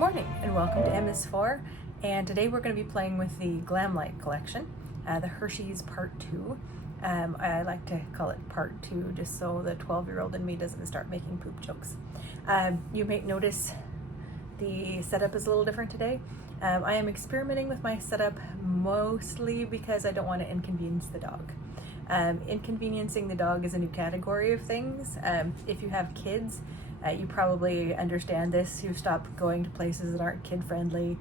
morning and welcome to MS4, and today we're going to be playing with the Glamlite collection, the Hershey's Part 2. I like to call it Part 2 just so the 12-year-old in me doesn't start making poop jokes. You may notice the setup is a little different today. I am experimenting with my setup mostly because I don't want to inconvenience the dog. Inconveniencing the dog is a new category of things. If you have kids, you probably understand this. You stop going to places that aren't kid-friendly.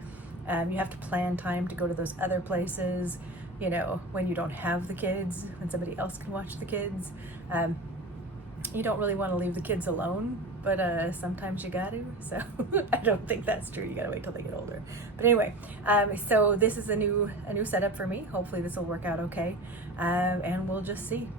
You have to plan time to go to those other places, you know, when you don't have the kids, when somebody else can watch the kids. You don't really want to leave the kids alone, but sometimes you got to. So I don't think that's true. You got to wait till they get older. But anyway, so this is a new setup for me. Hopefully this will work out okay, and we'll just see.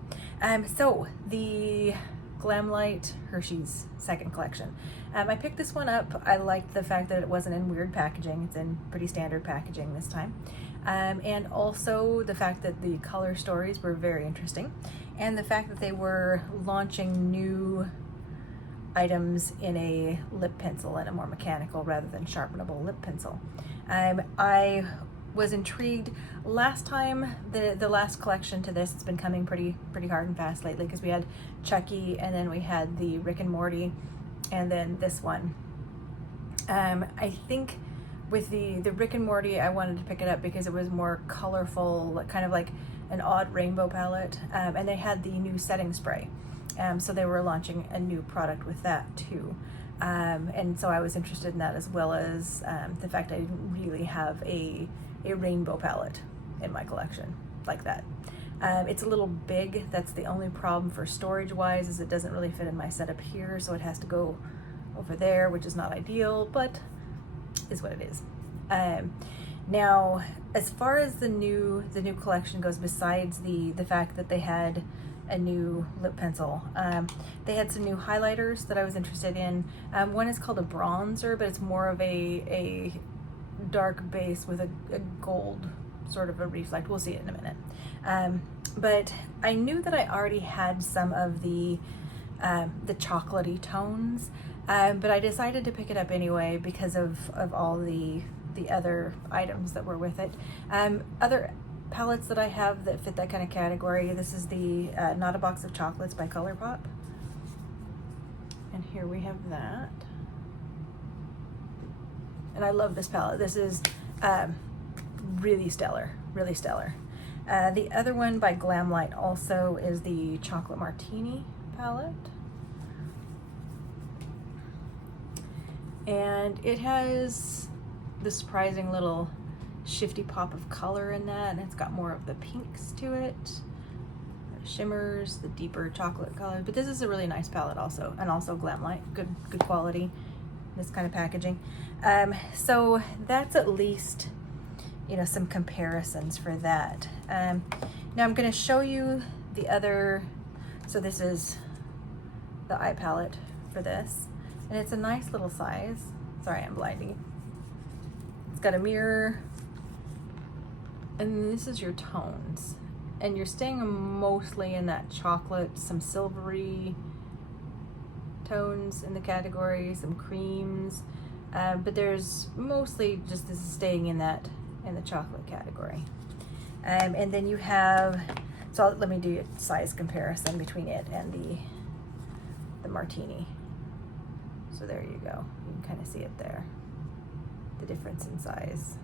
So the Glamlite Hershey's second collection. I picked this one up. I liked the fact that it wasn't in weird packaging. It's in pretty standard packaging this time. And also the fact that the color stories were very interesting, and the fact that they were launching new items in a lip pencil and a more mechanical rather than sharpenable lip pencil. I was intrigued. Last time, the last collection to this, it's been coming pretty hard and fast lately because we had Chucky, and then we had the Rick and Morty, and then this one. I think with the Rick and Morty, I wanted to pick it up because it was more colorful, kind of like an odd rainbow palette, and they had the new setting spray. So they were launching a new product with that too. And so I was interested in that, as well as the fact I didn't really have a rainbow palette in my collection like that. It's a little big. That's the only problem for storage wise, is it doesn't really fit in my setup here, so it has to go over there, which is not ideal, but is what it is. Now, as far as the new collection goes, besides the fact that they had a new lip pencil, they had some new highlighters that I was interested in. One is called a bronzer, but it's more of a dark base with a gold sort of a reflect. We'll see it in a minute. But I knew that I already had some of the chocolatey tones, but I decided to pick it up anyway because of all the other items that were with it. Other palettes that I have that fit that kind of category. This is the Not a Box of Chocolates by ColourPop. And here we have that. And I love this palette. This is really stellar, really stellar. The other one by Glamlite also is the Chocolate Martini palette. And it has the surprising little shifty pop of color in that, and it's got more of the pinks to it, the shimmers, the deeper chocolate color. But this is a really nice palette also, and also Glamlite, good quality, this kind of packaging. So that's at least, you know, some comparisons for that. Now I'm going to show you the other. So this is the eye palette for this, and it's a nice little size. Sorry, I'm blinding. It's got a mirror, and this is your tones, and you're staying mostly in that chocolate, some silvery tones in the category, some creams, but there's mostly just this is staying in the chocolate category. And then you have, so let me do a size comparison between it and the Martini. So there you go. You can kind of see it there, the difference in size.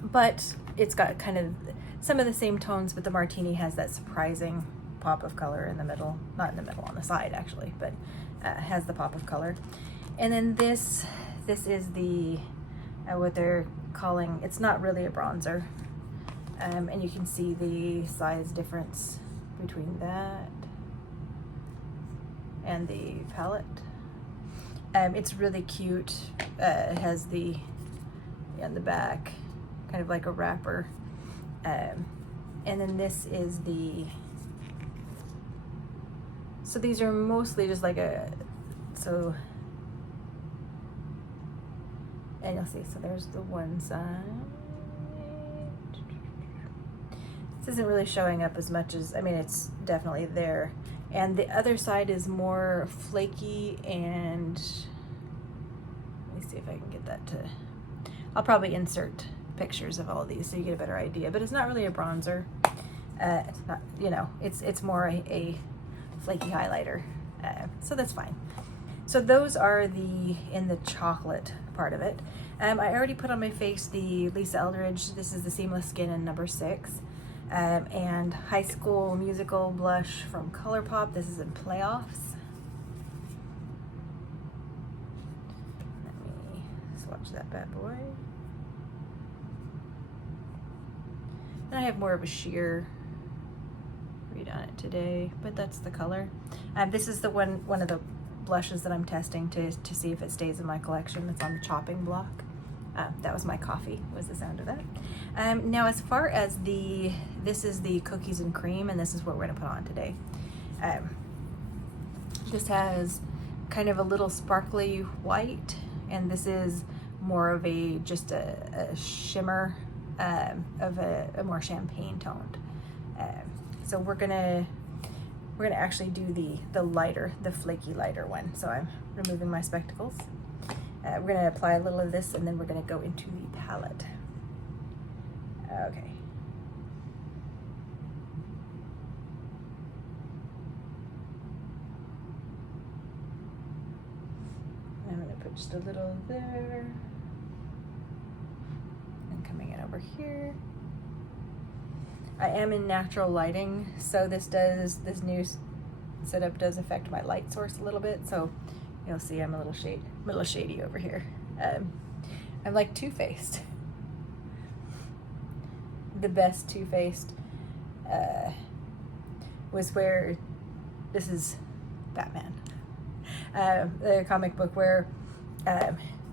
But it's got kind of some of the same tones, but the Martini has that surprising pop of color in the middle, not in the middle, on the side actually, but has the pop of color. And then this is the what they're calling, it's not really a bronzer, and you can see the size difference between that and the palette. It's really cute. It has the on the back kind of like a wrapper, and then this is so these are mostly just like and you'll see, so there's the one side. This isn't really showing up as much as, I mean, it's definitely there. And the other side is more flaky and see if I can get that to, I'll probably insert pictures of all of these so you get a better idea, but it's not really a bronzer. It's not, you know, it's more a flaky highlighter, so that's fine. So those are in the chocolate part of it. I already put on my face the Lisa Eldridge. This is the Seamless Skin in number 6. And High School Musical blush from ColourPop. This is in Playoffs. Let me swatch that bad boy. And I have more of a sheer read on it today, but that's the color. This is the one of the blushes that I'm testing to see if it stays in my collection. It's on the chopping block. That was my coffee, was the sound of that. Now as far as this is the Cookies and Cream, and this is what we're gonna put on today. This has kind of a little sparkly white, and this is more of just a shimmer of a more champagne toned. So we're gonna actually do the lighter, the flaky lighter one. So I'm removing my spectacles. We're gonna apply a little of this, and then we're gonna go into the palette. Okay. I'm gonna put just a little there, and coming in over here. I am in natural lighting, so this new setup does affect my light source a little bit, so you'll see I'm a little shady over here. I'm like Too-Faced. The best Too-Faced was where, this is Batman, the comic book where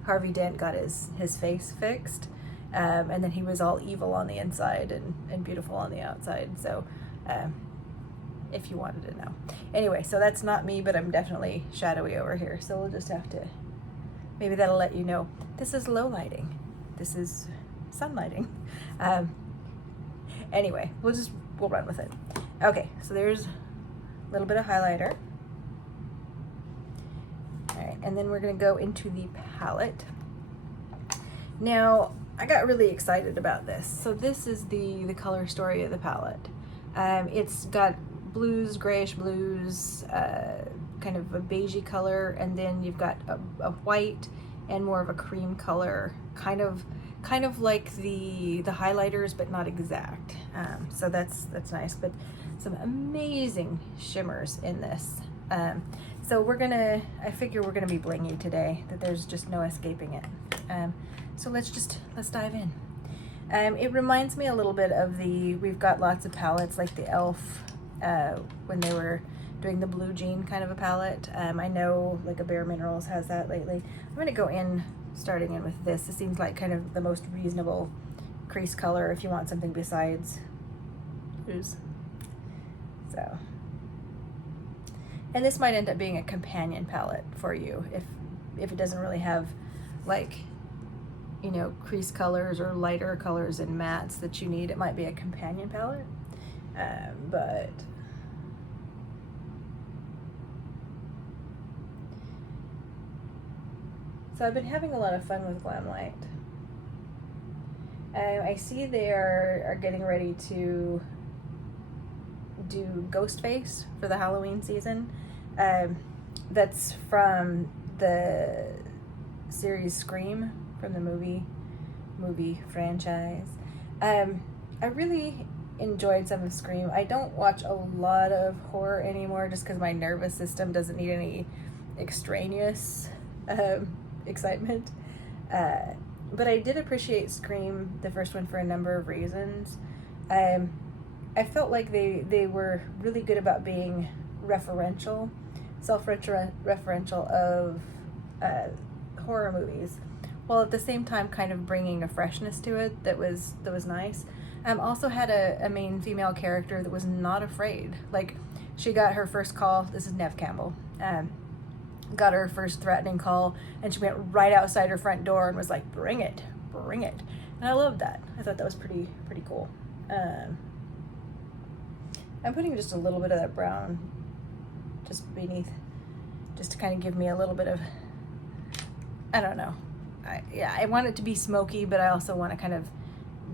Harvey Dent got his face fixed, and then he was all evil on the inside and beautiful on the outside. So if you wanted to know. Anyway, so that's not me, but I'm definitely shadowy over here. So we'll just have to, maybe that'll let you know. This is low lighting. This is sun lighting. Anyway, we'll run with it. Okay, so there's a little bit of highlighter. All right, and then we're gonna go into the palette. Now, I got really excited about this. So this is the color story of the palette. It's got blues, grayish blues, kind of a beigey color, and then you've got a white and more of a cream color, kind of like the highlighters, but not exact. So that's nice, but some amazing shimmers in this. So I figure we're gonna be blingy today, that there's just no escaping it. So let's dive in. It reminds me a little bit of we've got lots of palettes like the e.l.f. When they were doing the blue jean kind of a palette. I know like a Bare Minerals has that lately. I'm gonna go in, starting in with this. This seems like kind of the most reasonable crease color if you want something besides blues. So, and this might end up being a companion palette for you if it doesn't really have like, you know, crease colors or lighter colors and mattes that you need. It might be a companion palette, but so I've been having a lot of fun with Glamlite. I see they are getting ready to do Ghostface for the Halloween season. That's from the series Scream, from the movie franchise. I really enjoyed some of Scream. I don't watch a lot of horror anymore just because my nervous system doesn't need any extraneous excitement. But I did appreciate Scream, the first one, for a number of reasons. I felt like they were really good about being referential, self-referential of horror movies, while at the same time kind of bringing a freshness to it that was nice. Also had a main female character that was not afraid. Like, she got her first call, this is Neve Campbell, got her first threatening call, and she went right outside her front door and was like, bring it. And I loved that. I thought that was pretty cool. I'm putting just a little bit of that brown just beneath, just to kind of give me a little bit of, I don't know, I want it to be smoky, but I also want to kind of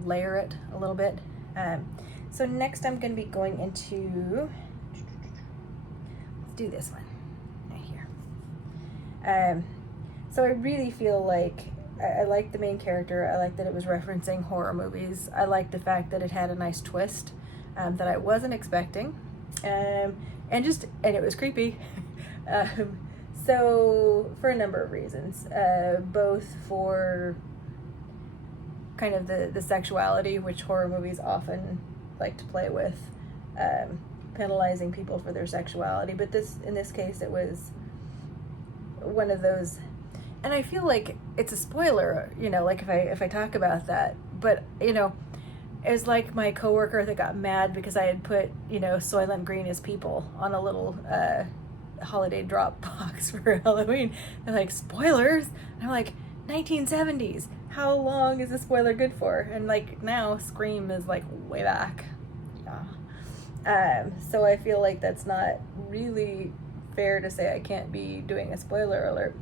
layer it a little bit. So next I'm going to be going into, let's do this one right here. So I really feel like I like the main character. I like that it was referencing horror movies. I like the fact that it had a nice twist that I wasn't expecting, and it was creepy. So for a number of reasons, both for kind of the sexuality, which horror movies often like to play with, penalizing people for their sexuality. But in this case, it was one of those, and I feel like it's a spoiler, like if I talk about that. But it was like my coworker that got mad because I had put Soylent Green as people on a little holiday drop box for Halloween. They're like, spoilers? And I'm like, 1970s. How long is a spoiler good for? And like now Scream is like way back. Yeah. So I feel like that's not really fair to say I can't be doing a spoiler alert.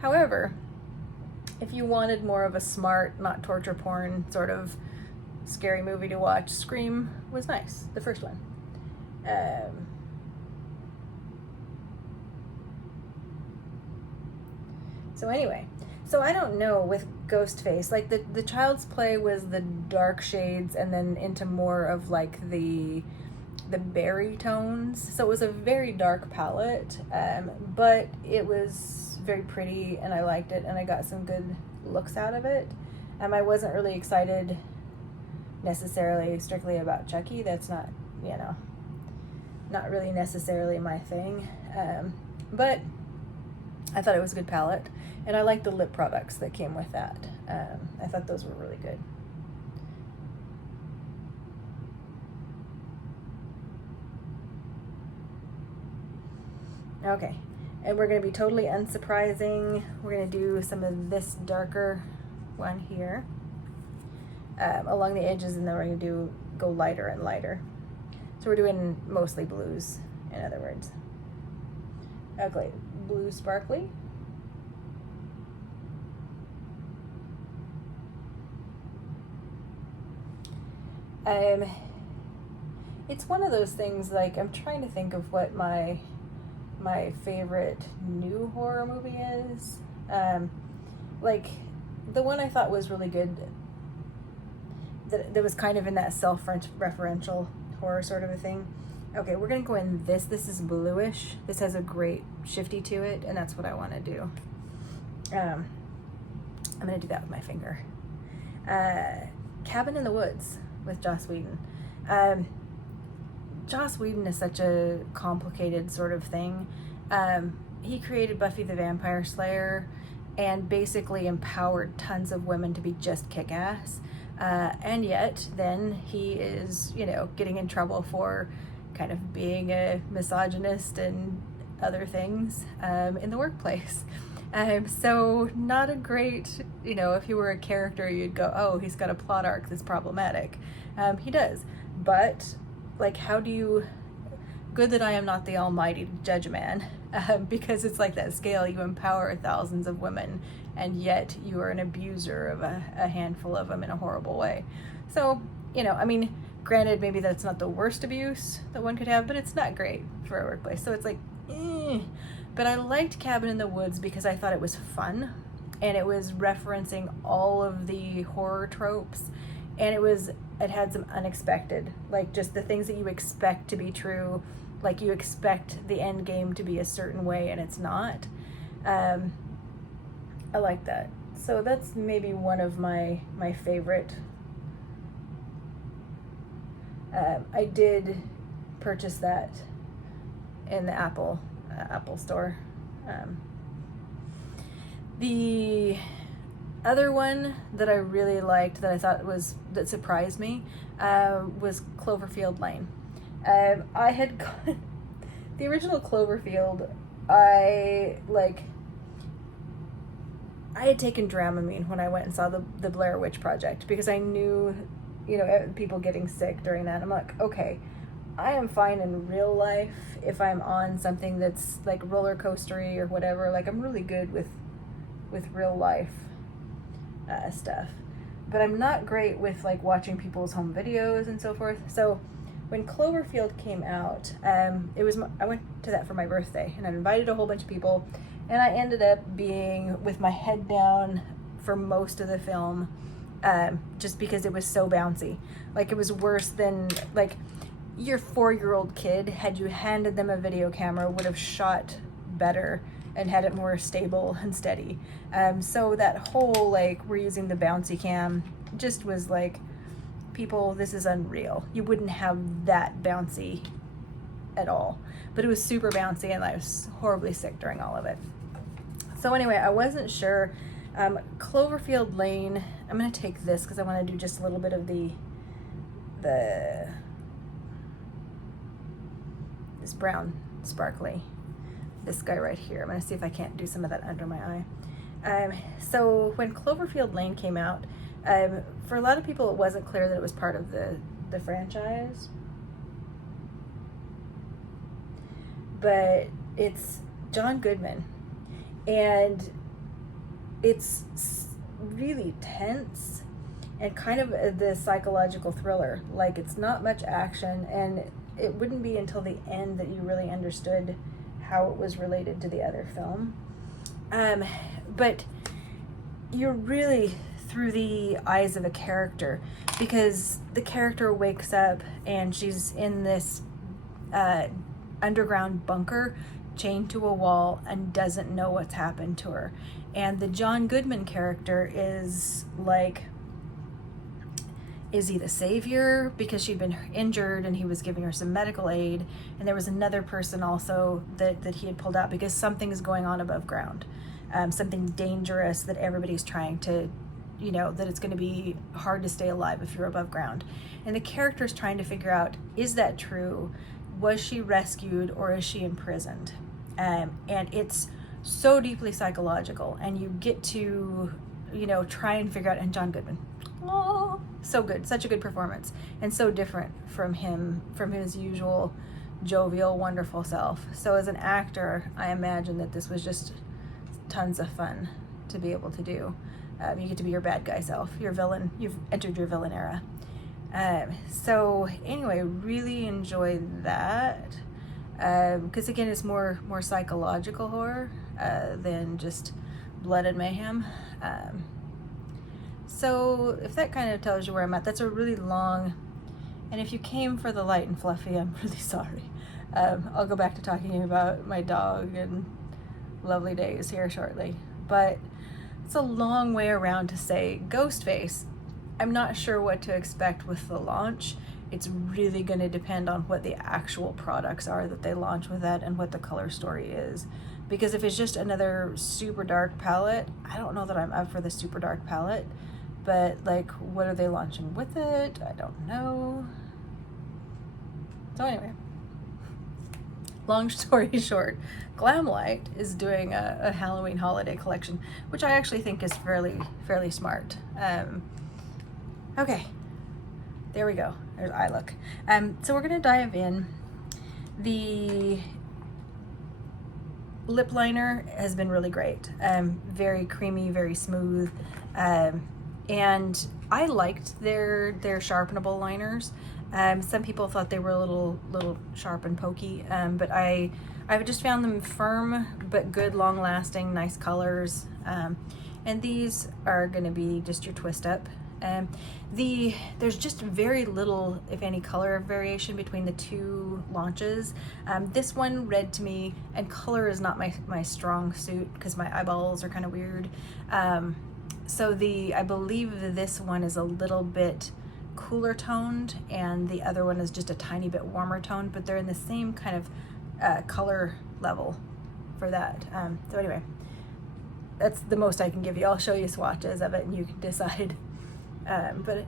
However, if you wanted more of a smart, not torture porn sort of scary movie to watch, Scream was nice, the first one. So anyway, so I don't know with Ghostface, like the Child's Play was the dark shades and then into more of like the berry tones. So it was a very dark palette, but it was very pretty and I liked it and I got some good looks out of it. I wasn't really excited necessarily strictly about Chucky. That's not, not really necessarily my thing. But I thought it was a good palette. And I liked the lip products that came with that. I thought those were really good. Okay, and we're going to be totally unsurprising. We're going to do some of this darker one here along the edges, and then we're going to go lighter and lighter. So we're doing mostly blues, in other words. Okay, blue sparkly. It's one of those things, like, I'm trying to think of what my favorite new horror movie is. Like, the one I thought was really good, that was kind of in that self-referential horror sort of a thing. Okay, we're gonna go in this. This is bluish. This has a great shifty to it, and that's what I want to do. I'm gonna do that with my finger. Cabin in the Woods with Joss Whedon. Joss Whedon is such a complicated sort of thing. He created Buffy the Vampire Slayer and basically empowered tons of women to be just kick-ass. And yet then he is, getting in trouble for kind of being a misogynist and other things in the workplace. So not a great, if you were a character, you'd go, oh, he's got a plot arc that's problematic. He does. But, like, how do you... Good that I am not the almighty judge man, because it's like that scale. You empower thousands of women, and yet you are an abuser of a handful of them in a horrible way. So, granted, maybe that's not the worst abuse that one could have, but it's not great for a workplace. So it's like, But I liked Cabin in the Woods because I thought it was fun, and it was referencing all of the horror tropes, and it had some unexpected, like just the things that you expect to be true, like you expect the end game to be a certain way and it's not. I like that. So that's maybe one of my favorite. I did purchase that in the Apple store. The other one that I really liked, that I thought that surprised me, was Cloverfield Lane. I had gone, the original Cloverfield, I had taken Dramamine when I went and saw the Blair Witch Project, because I knew, people getting sick during that. I'm like, okay, I am fine in real life if I'm on something that's like roller coastery or whatever. Like, I'm really good with real life stuff. But I'm not great with like watching people's home videos and so forth. So when Cloverfield came out, I went to that for my birthday, and I invited a whole bunch of people, and I ended up being with my head down for most of the film, just because it was so bouncy. Like, it was worse than, like, your 4-year-old kid, had you handed them a video camera, would have shot better and had it more stable and steady. So that whole, like, we're using the bouncy cam just was like, people, this is unreal. You wouldn't have that bouncy at all. But it was super bouncy, and I was horribly sick during all of it. So anyway, I wasn't sure. Cloverfield Lane, I'm going to take this because I want to do just a little bit of this brown sparkly. This guy right here. I'm going to see if I can't do some of that under my eye. So when Cloverfield Lane came out, for a lot of people it wasn't clear that it was part of the franchise. But it's John Goodman. And it's really tense and kind of the psychological thriller. Like, it's not much action, and it wouldn't be until the end that you really understood how it was related to the other film. But you're really through the eyes of a character, because the character wakes up and she's in this underground bunker chained to a wall and doesn't know what's happened to her. And the John Goodman character is like, is he the savior because she'd been injured and he was giving her some medical aid, and there was another person also that he had pulled out because something is going on above ground, something dangerous that everybody's trying to, you know, that it's going to be hard to stay alive if you're above ground. And the character's trying to figure out, is that true? Was she rescued, or is she imprisoned? And it's so deeply psychological, and you get to, you know, try and figure out. And John Goodman, oh, so good, such a good performance, and so different from his usual jovial, wonderful self. So as an actor, I imagine that this was just tons of fun to be able to do. You get to be your bad guy self, your villain. You've entered your villain era. So anyway, really enjoyed that, because again, it's more psychological horror than just blood and mayhem. So if that kind of tells you where I'm at, that's a really long, and if you came for the light and fluffy, I'm really sorry. I'll go back to talking about my dog and lovely days here shortly, but it's a long way around to say Ghostface. I'm not sure what to expect with the launch. It's really going to depend on what the actual products are that they launch with that and what the color story is. Because if it's just another super dark palette, I don't know that I'm up for the super dark palette. But like, what are they launching with it? I don't know. So anyway, long story short, Glamlite is doing a Halloween holiday collection, which I actually think is fairly smart. Okay, there we go. There's eye look. So we're gonna dive in. The lip liner has been really great. Very creamy, very smooth, and I liked their sharpenable liners. Some people thought they were a little sharp and pokey, but I've just found them firm but good, long-lasting, nice colors. And these are going to be just your twist up. There's just very little, if any, color variation between the two launches. This one read to me, and color is not my strong suit because my eyeballs are kind of weird. So I believe this one is a little bit cooler toned, and the other one is just a tiny bit warmer toned, but they're in the same kind of color level for that. So anyway, that's the most I can give you. I'll show you swatches of it and you can decide. But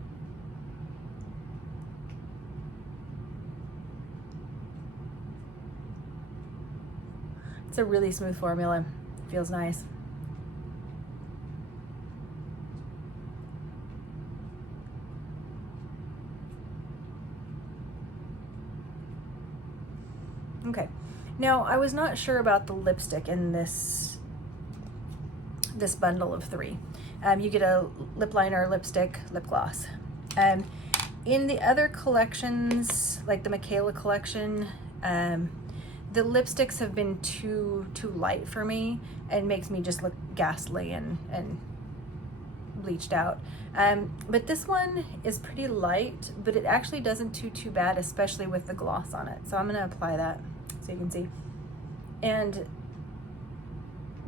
it's a really smooth formula. Feels nice. Okay, now I was not sure about the lipstick in this this bundle of 3. You get a lip liner, lipstick, lip gloss. In the other collections, like the Michaela collection, the lipsticks have been too light for me and makes me just look ghastly and bleached out. But this one is pretty light, but it actually doesn't too bad, especially with the gloss on it. So I'm gonna apply that so you can see. And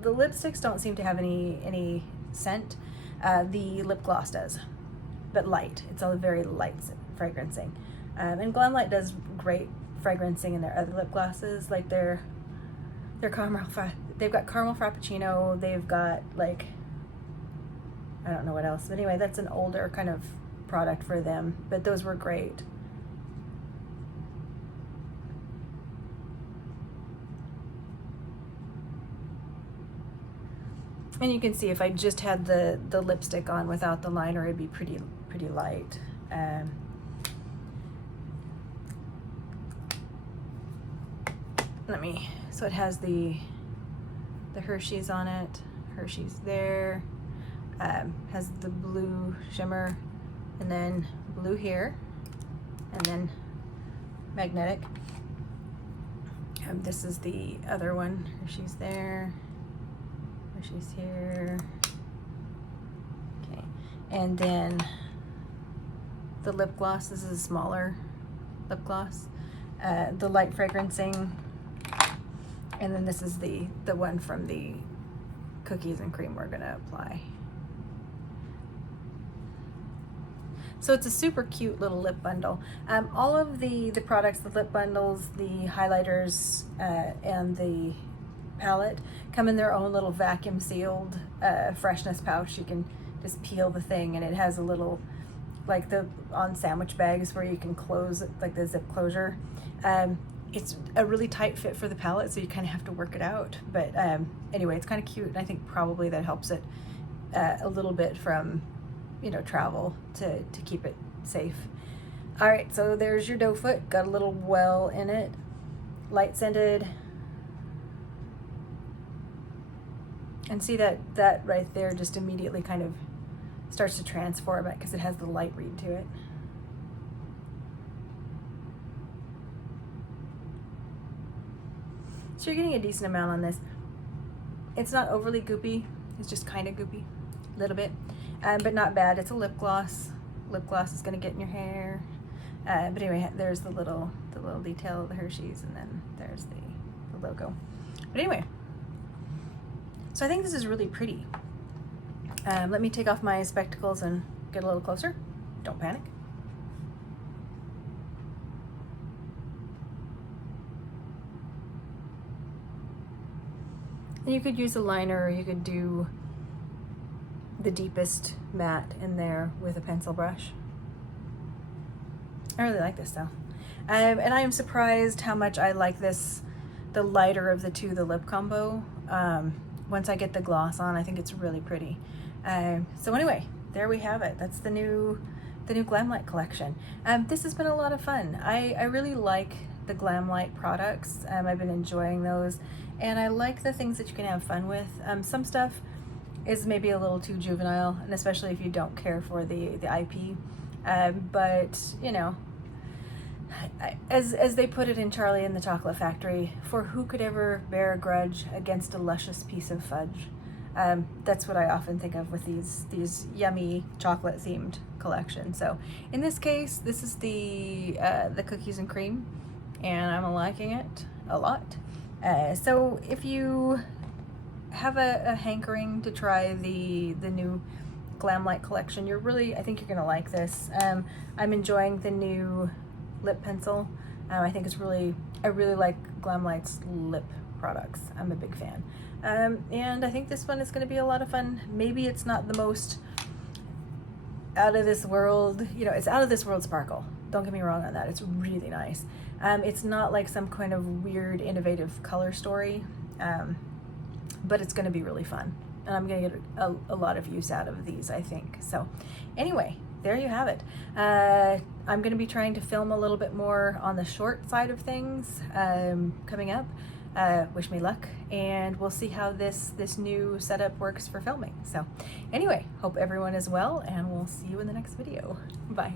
the lipsticks don't seem to have any scent. The lip gloss does, but light. It's a very light fragrancing. And Glamlite does great fragrancing in their other lip glosses, like their caramel. They've got caramel frappuccino. They've got like, I don't know what else. But anyway, that's an older kind of product for them, but those were great. And you can see if I just had the lipstick on without the liner, it'd be pretty light. So it has the Hershey's on it. Hershey's there. Has the blue shimmer, and then blue here, and then magnetic. This is the other one. Hershey's there. Hershey's here. Okay, and then the lip gloss. This is a smaller lip gloss. The light fragrancing, and then this is the one from the cookies and cream we're gonna apply. So it's a super cute little lip bundle. All of the products, the lip bundles, the highlighters, and the palette come in their own little vacuum sealed freshness pouch. You can just peel the thing, and it has a little, like on sandwich bags where you can close it, like the zip closure. It's a really tight fit for the palette, so you kind of have to work it out. But anyway, it's kind of cute, and I think probably that helps it a little bit from, travel to keep it safe. All right, so there's your doe foot. Got a little well in it, light scented. And see that right there just immediately kind of starts to transform it because it has the light read to it. So you're getting a decent amount on this. It's not overly goopy. It's just kind of goopy, a little bit, but not bad. It's a lip gloss. Lip gloss is gonna get in your hair. But anyway, there's the little detail of the Hershey's, and then there's the logo. But anyway, so I think this is really pretty. Let me take off my spectacles and get a little closer. Don't panic. And you could use a liner, or you could do the deepest matte in there with a pencil brush. I really like this though. And I am surprised how much I like this, the lighter of the two, the lip combo. Once I get the gloss on, I think it's really pretty. So anyway, there we have it. That's the new Glamlite collection. This has been a lot of fun. I really like the Glamlite products. I've been enjoying those, and I like the things that you can have fun with. Some stuff is maybe a little too juvenile, and especially if you don't care for the IP. But as they put it in Charlie and the Chocolate Factory, for who could ever bear a grudge against a luscious piece of fudge? That's what I often think of with these yummy chocolate themed collections. So in this case, this is the cookies and cream, and I'm liking it a lot. So if you have a hankering to try the new Glamlite collection, I think you're gonna like this. I'm enjoying the new lip pencil. I think I really like Glamlite's lip products. I'm a big fan. And I think this one is going to be a lot of fun. Maybe it's not the most out of this world, it's out of this world sparkle. Don't get me wrong on that. It's really nice. It's not like some kind of weird, innovative color story, but it's going to be really fun. And I'm going to get a lot of use out of these, I think. So anyway, there you have it. I'm going to be trying to film a little bit more on the short side of things coming up. wish me luck, and we'll see how this new setup works for filming. So anyway, hope everyone is well, and we'll see you in the next video. Bye.